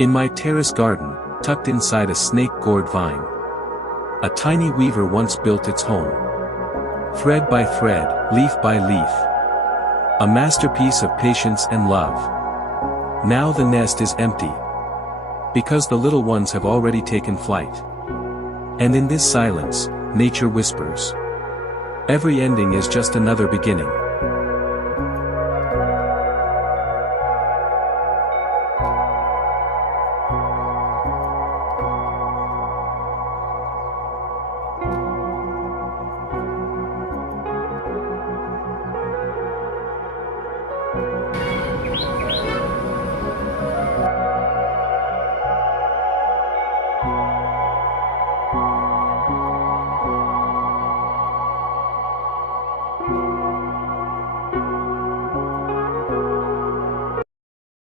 In my terrace garden, tucked inside a snake gourd vine, a tiny weaver once built its home. Thread by thread, leaf by leaf. A masterpiece of patience and love. Now the nest is empty, because the little ones have already taken flight. And in this silence, nature whispers. Every ending is just another beginning.